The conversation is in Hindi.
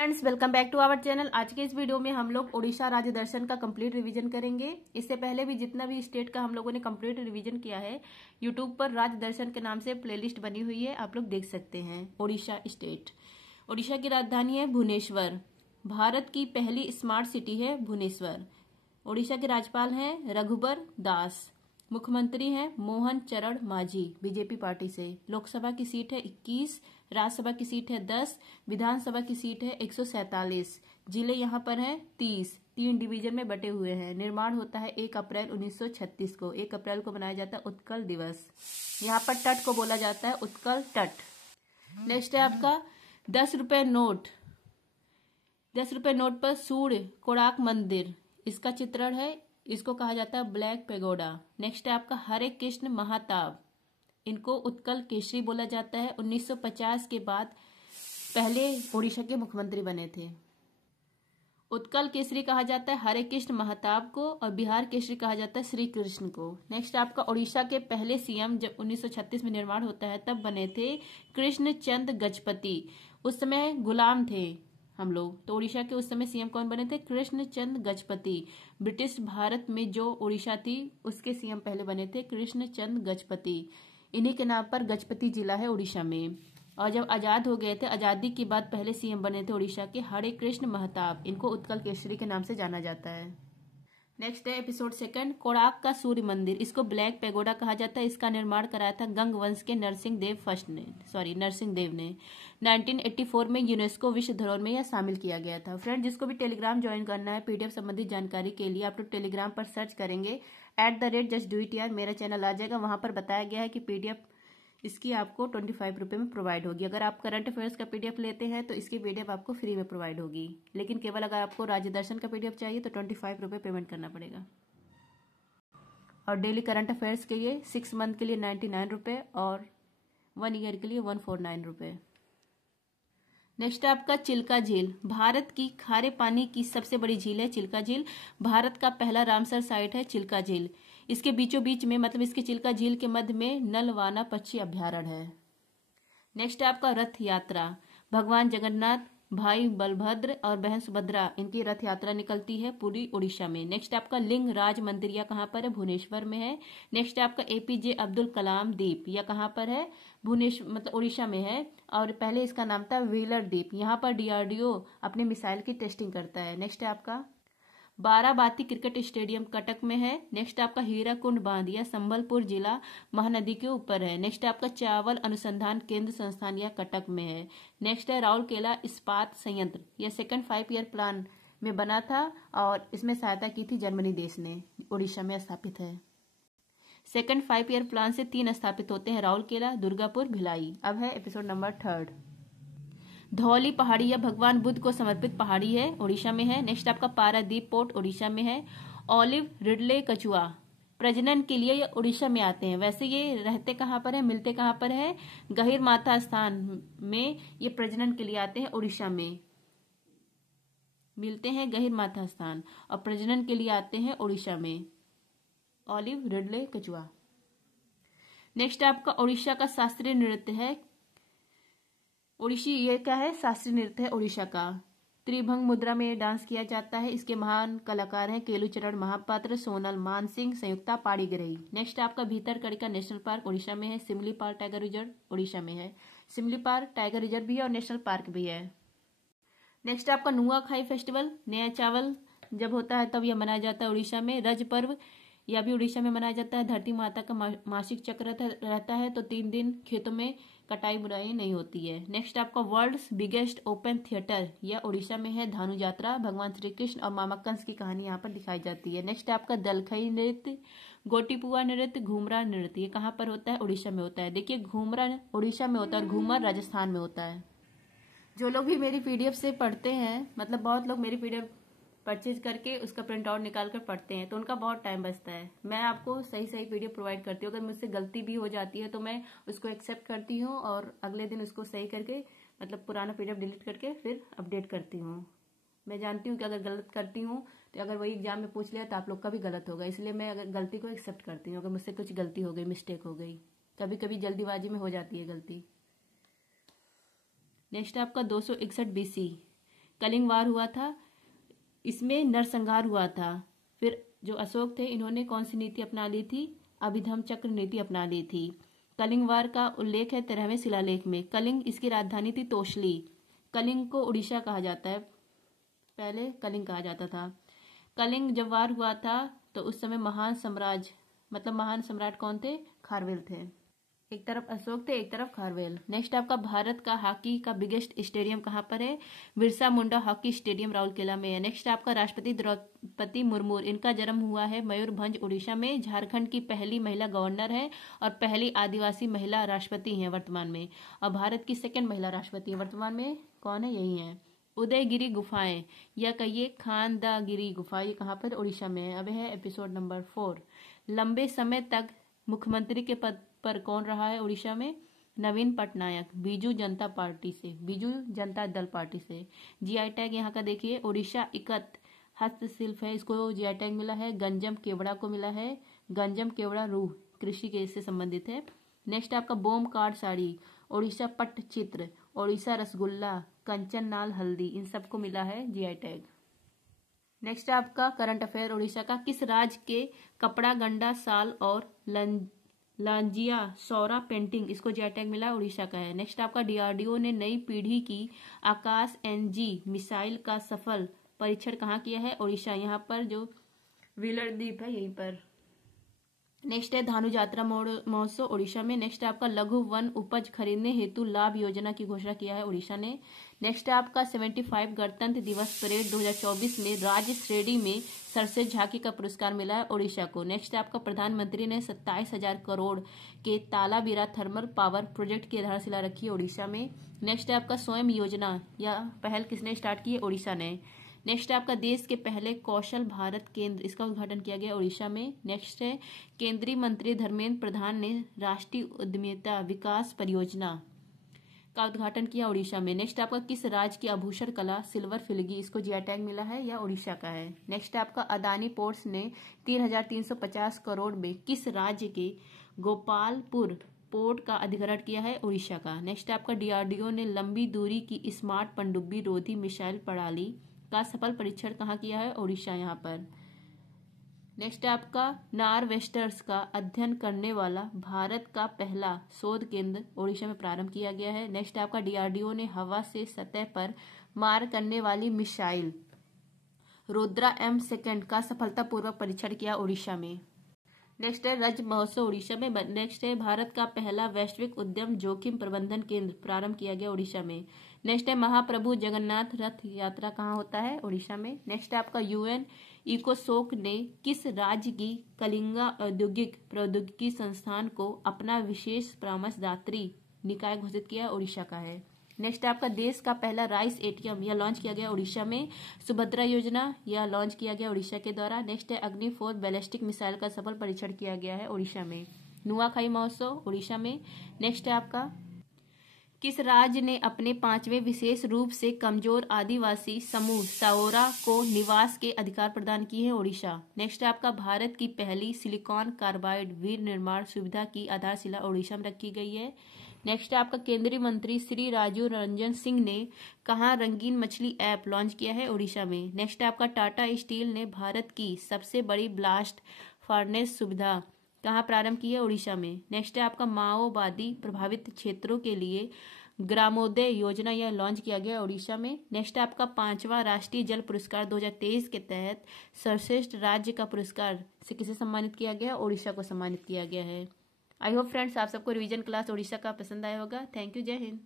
Friends, welcome back to our channel. आज के इस वीडियो में हम लोग ओडिशा राज्य दर्शन का कंप्लीट रिवीजन करेंगे। इससे पहले भी जितना भी स्टेट का हम लोगों ने कंप्लीट रिवीजन किया है, यूट्यूब पर राज्य दर्शन के नाम से प्लेलिस्ट बनी हुई है, आप लोग देख सकते हैं। ओडिशा स्टेट, ओडिशा की राजधानी है भुवनेश्वर। भारत की पहली स्मार्ट सिटी है भुवनेश्वर। ओडिशा के राज्यपाल हैं रघुबर दास। मुख्यमंत्री हैं मोहन चरण मांझी, बीजेपी पार्टी से। लोकसभा की सीट है 21, राज्यसभा की सीट है 10, विधानसभा की सीट है 147। जिले यहाँ पर हैं 30, 3 डिवीजन में बटे हुए हैं। निर्माण होता है 1 अप्रैल 1936 को। 1 अप्रैल को मनाया जाता है उत्कल दिवस। यहाँ पर तट को बोला जाता है उत्कल तट। नेक्स्ट है आपका 10 रुपए नोट। 10 रुपए नोट पर सूर्य कोणार्क मंदिर, इसका चित्रण है। इसको कहा जाता है ब्लैक पेगोडा। नेक्स्ट है आपका हरे कृष्ण महाताब, इनको उत्कल केसरी बोला जाता है। 1950 के बाद पहले ओडिशा के मुख्यमंत्री बने थे। उत्कल केसरी कहा जाता है हरे कृष्ण महताब को, और बिहार केसरी कहा जाता है श्री कृष्ण को। नेक्स्ट आपका ओडिशा के पहले सीएम जब 1936 में निर्माण होता है तब बने थे कृष्ण चंद गजपति। उस समय गुलाम थे हम लोग, तो ओडिशा के उस समय सीएम कौन बने थे? कृष्ण चंद गजपति। ब्रिटिश भारत में जो ओडिशा थी उसके सीएम पहले बने थे कृष्ण चंद गजपति। इन्हीं के नाम पर गजपति जिला है ओडिशा में। और जब आजाद हो गए थे, आजादी के बाद पहले सीएम बने थे ओडिशा के हरे कृष्ण महताब। इनको उत्कल केसरी के नाम से जाना जाता है। नेक्स्ट है एपिसोड 2, कोणार्क का सूर्य मंदिर। इसको ब्लैक पेगोडा कहा जाता है। इसका निर्माण कराया था गंग वंश के नरसिंह देव ने 1984 में यूनेस्को विश्व धरोहर में यह शामिल किया गया था। फ्रेंड, जिसको भी टेलीग्राम ज्वाइन करना है पीडीएफ संबंधित जानकारी के लिए, आप लोग टेलीग्राम पर सर्च करेंगे @justdoityar, मेरा चैनल आ जाएगा। वहां पर बताया गया है कि पीडीएफ इसकी आपको 25 रुपये में प्रोवाइड होगी। अगर आप करंट अफेयर्स का पीडीएफ लेते हैं तो इसकी पीडीएफ आपको फ्री में प्रोवाइड होगी, लेकिन केवल अगर आपको राज्य दर्शन का पीडीएफ चाहिए तो 25 रुपये पेमेंट करना पड़ेगा। और डेली करंट अफेयर्स के लिए 6 मंथ के लिए 99 रुपये और 1 ईयर के लिए 149 रुपये। नेक्स्ट आपका चिल्का झील। भारत की खारे पानी की सबसे बड़ी झील है चिल्का झील। भारत का पहला रामसर साइट है चिल्का झील। इसके बीचों बीच में, मतलब इसके चिल्का झील के मध्य में नलवाना पक्षी अभ्यारण्य है। नेक्स्ट आपका रथ यात्रा। भगवान जगन्नाथ, भाई बलभद्र और बहन सुभद्रा, इनकी रथ यात्रा निकलती है पूरी ओडिशा में। नेक्स्ट आपका लिंग राज मंदिर, या कहाँ पर है? भुवनेश्वर में है। नेक्स्ट आपका एपीजे अब्दुल कलाम द्वीप, या कहाँ पर है? भुवनेश्वर, मतलब ओडिशा में है। और पहले इसका नाम था व्हीलर द्वीप। यहाँ पर डीआरडीओ अपने मिसाइल की टेस्टिंग करता है। नेक्स्ट है आपका बाराबाती क्रिकेट स्टेडियम कटक में है। नेक्स्ट आपका हीराकुंड बांध, या संबलपुर जिला महानदी के ऊपर है। नेक्स्ट आपका चावल अनुसंधान केंद्र संस्थान, या कटक में है। नेक्स्ट है राउरकेला इस्पात संयंत्र, यह सेकंड 5 ईयर प्लान में बना था और इसमें सहायता की थी जर्मनी देश ने। ओडिशा में स्थापित है। सेकंड 5 ईयर प्लान से 3 स्थापित होते हैं, राउरकेला, दुर्गापुर, भिलाई। अब है एपिसोड नंबर 3। धौली पहाड़ी, या भगवान बुद्ध को समर्पित पहाड़ी है, ओडिशा में है। नेक्स्ट आपका पारादीप पोर्ट, ओडिशा में है। ऑलिव रिडले कछुआ, प्रजनन के लिए ये ओडिशा में आते हैं। वैसे ये रहते कहाँ पर है, मिलते कहाँ पर है? गहिर माथा स्थान में ये प्रजनन के लिए आते हैं। ओडिशा में मिलते हैं गहिर माथा स्थान, और प्रजनन के लिए आते हैं ओडिशा में। ऑलिव रिडले कछुआ। नेक्स्ट आपका ओडिशा का शास्त्रीय नृत्य है ओडिशी। ये क्या है? शास्त्रीय नृत्य है ओडिशा का। त्रिभंग मुद्रा में डांस किया जाता है। इसके महान कलाकार हैं केलुचरण महापात्र, सोनल मानसिंह, संयुक्ता पाड़ीग्रही। नेक्स्ट आपका भीतरकनिका नेशनल पार्क, ओडिशा में है। सिमलीपाल टाइगर रिजर्व, ओडिशा में है। सिमलीपाल टाइगर रिजर्व भी है और नेशनल पार्क भी है। नेक्स्ट आपका नुआखाई फेस्टिवल, नया चावल जब होता है तब यह मनाया जाता है ओडिशा में। रज पर्व, यह भी उड़ीसा में मनाया जाता है। धरती माता का मासिक चक्र रहता है, तो 3 दिन खेतों में कटाई बुराई नहीं होती है। नेक्स्ट आपका वर्ल्ड्स बिगेस्ट ओपन थिएटर, यह उड़ीसा में है। धानु यात्रा, भगवान श्री कृष्ण और मामा कंस की कहानी यहाँ पर दिखाई जाती है। नेक्स्ट आपका दलखई नृत्य, गोटीपुआ नृत्य, घूमरा नृत्य, ये कहाँ पर होता है? उड़ीसा में होता है। देखिए, घूमरा उड़ीसा में होता है और घूमर राजस्थान में होता है। जो लोग भी मेरी पीडीएफ से पढ़ते हैं, मतलब बहुत लोग मेरी पीडीएफ परचेज करके उसका प्रिंट आउट निकाल कर पढ़ते हैं, तो उनका बहुत टाइम बचता है। मैं आपको सही पीडीएफ प्रोवाइड करती हूँ। अगर मुझसे गलती भी हो जाती है तो मैं उसको एक्सेप्ट करती हूँ और अगले दिन उसको सही करके, मतलब पुराना पीडीएफ डिलीट करके फिर अपडेट करती हूँ। मैं जानती हूँ कि अगर गलत करती हूँ तो अगर वही एग्जाम में पूछ लिया तो आप लोग का भी गलत होगा, इसलिए मैं अगर गलती को एक्सेप्ट करती हूँ। अगर मुझसे कुछ गलती हो गई, मिस्टेक हो गई, कभी कभी जल्दीबाजी में हो जाती है गलती। नेक्स्ट आपका 261 BC, कलिंग वार हुआ था, इसमें नरसंहार हुआ था। फिर जो अशोक थे इन्होंने कौन सी नीति अपना ली थी? अभिधम चक्र नीति अपना ली थी। कलिंग वार का उल्लेख है 13वें शिलालेख में। कलिंग, इसकी राजधानी थी तोशली। कलिंग को उड़ीसा कहा जाता है, पहले कलिंग कहा जाता था। कलिंग जब वार हुआ था तो उस समय महान सम्राट कौन थे? खारवेल थे। एक तरफ अशोक थे, एक तरफ खारवेल। नेक्स्ट आपका भारत का हॉकी का बिगेस्ट स्टेडियम कहाँ पर है? बिरसा मुंडा हॉकी स्टेडियम राउरकेला में है। नेक्स्ट आपका राष्ट्रपति द्रौपदी मुर्मू, इनका जन्म हुआ है मयूरभंज उड़ीसा में। झारखंड की पहली महिला गवर्नर है और पहली आदिवासी महिला राष्ट्रपति हैं वर्तमान में। और भारत की सेकंड महिला राष्ट्रपति वर्तमान में कौन है? यही है। उदयगिरी गुफाएं या कहिए खांदागिरी गुफा, ये कहाँ पर? उड़ीसा में है। अब है एपिसोड नंबर 4। लंबे समय तक मुख्यमंत्री के पद पर कौन रहा है उड़ीसा में? नवीन पटनायक, बीजू जनता दल पार्टी से। जीआई टैग यहाँ का देखिए, उड़ीसा इकत हस्तशिल्प है, इसको जीआई टैग मिला है। गंजम केवड़ा को मिला है। गंजम केवड़ा रूह कृषि के से संबंधित है। नेक्स्ट आपका बोम कार्ड साड़ी, उड़ीसा पट्टचित्र, उड़ीसा रसगुल्ला, कंचन नाल हल्दी, इन सबको मिला है जीआई टैग। नेक्स्ट आपका करंट अफेयर उड़ीसा का, किस राज्य के कपड़ा गंडा साल और लांजिया सौरा पेंटिंग, इसको जीआई टैग मिला, उड़ीसा का है। नेक्स्ट आपका डीआरडीओ ने नई पीढ़ी की आकाश एनजी मिसाइल का सफल परीक्षण कहाँ किया है? उड़ीसा, यहाँ पर जो व्हीलर द्वीप है यहीं पर। नेक्स्ट है धानु यात्रा महोत्सव उड़ीसा में। नेक्स्ट आपका लघु वन उपज खरीदने हेतु लाभ योजना की घोषणा किया है उड़ीसा ने। नेक्स्ट आपका 75 गणतंत्र दिवस परेड 2024 में राज्य श्रेणी में सर्वश्रेष्ठ झांकी का पुरस्कार मिला है उड़ीसा को। नेक्स्ट आपका प्रधानमंत्री ने 27,000 करोड़ के तालाबीरा थर्मल पावर प्रोजेक्ट की आधारशिला रखी है उड़ीसा में। नेक्स्ट आपका स्वयं योजना या पहल किसने स्टार्ट की है? उड़ीसा ने। नेक्स्ट आपका देश के पहले कौशल भारत केंद्र, इसका उद्घाटन किया गया उड़ीसा में। नेक्स्ट है केंद्रीय मंत्री धर्मेंद्र प्रधान ने राष्ट्रीय उद्यमिता विकास परियोजना का उद्घाटन किया उड़ीसा में। नेक्स्ट आपका किस राज्य की आभूषण कला सिल्वर फिलगी, इसको जीआई टैग मिला है या उड़ीसा का है। नेक्स्ट आपका अदानी पोर्ट्स ने 3,350 करोड़ में किस राज्य के गोपालपुर पोर्ट का अधिग्रहण किया है? उड़ीसा का। नेक्स्ट आपका डीआरडीओ ने लंबी दूरी की स्मार्ट पनडुब्बी रोधी मिसाइल प्रणाली का सफल परीक्षण कहाँ किया है? उड़ीसा, यहाँ पर। नेक्स्ट आपका नार्वेस्टर्स का अध्ययन करने वाला भारत का पहला शोध केंद्र उड़ीसा में प्रारंभ किया गया है। नेक्स्ट आपका डीआरडीओ ने हवा से सतह पर मार करने वाली मिसाइल रुद्रा M2 का सफलतापूर्वक परीक्षण किया उड़ीसा में। नेक्स्ट है रज महोत्सव उड़ीसा में। नेक्स्ट है भारत का पहला वैश्विक उद्यम जोखिम प्रबंधन केंद्र प्रारंभ किया गया उड़ीसा में। नेक्स्ट है महाप्रभु जगन्नाथ रथ यात्रा कहाँ होता है? उड़ीसा में। नेक्स्ट आपका यूएन इकोसोक ने किस राज्य की कलिंगा औद्योगिक प्रौद्योगिकी संस्थान को अपना विशेष परामर्शदात्री निकाय घोषित किया? उड़ीसा का है। नेक्स्ट आपका देश का पहला राइस एटीएम यह लॉन्च किया गया उड़ीसा में। सुभद्रा योजना यह लॉन्च किया गया उड़ीसा के द्वारा। नेक्स्ट है अग्नि 4 बैलिस्टिक मिसाइल का सफल परीक्षण किया गया है उड़ीसा में। नुआखाई महोत्सव उड़ीसा में। नेक्स्ट है आपका किस राज्य ने अपने 5वें विशेष रूप से कमजोर आदिवासी समूह साओरा को निवास के अधिकार प्रदान किए हैं? उड़ीसा। नेक्स्ट आपका भारत की पहली सिलिकॉन कार्बाइड वीर निर्माण सुविधा की आधारशिला उड़ीसा में रखी गई है। नेक्स्ट आपका केंद्रीय मंत्री श्री राजीव रंजन सिंह ने कहाँ रंगीन मछली ऐप लॉन्च किया है? उड़ीसा में। नेक्स्ट आपका टाटा स्टील ने भारत की सबसे बड़ी ब्लास्ट फर्नेस सुविधा कहाँ प्रारंभ की है? उड़ीसा में। नेक्स्ट है आपका माओवादी प्रभावित क्षेत्रों के लिए ग्रामोदय योजना यह लॉन्च किया गया उड़ीसा में। नेक्स्ट आपका 5वां राष्ट्रीय जल पुरस्कार 2023 के तहत सर्वश्रेष्ठ राज्य का पुरस्कार से किसे सम्मानित किया गया? उड़ीसा को सम्मानित किया गया है। आई होप फ्रेंड्स आप सबको रिवीजन क्लास उड़ीसा का पसंद आया होगा। थैंक यू, जय हिंद।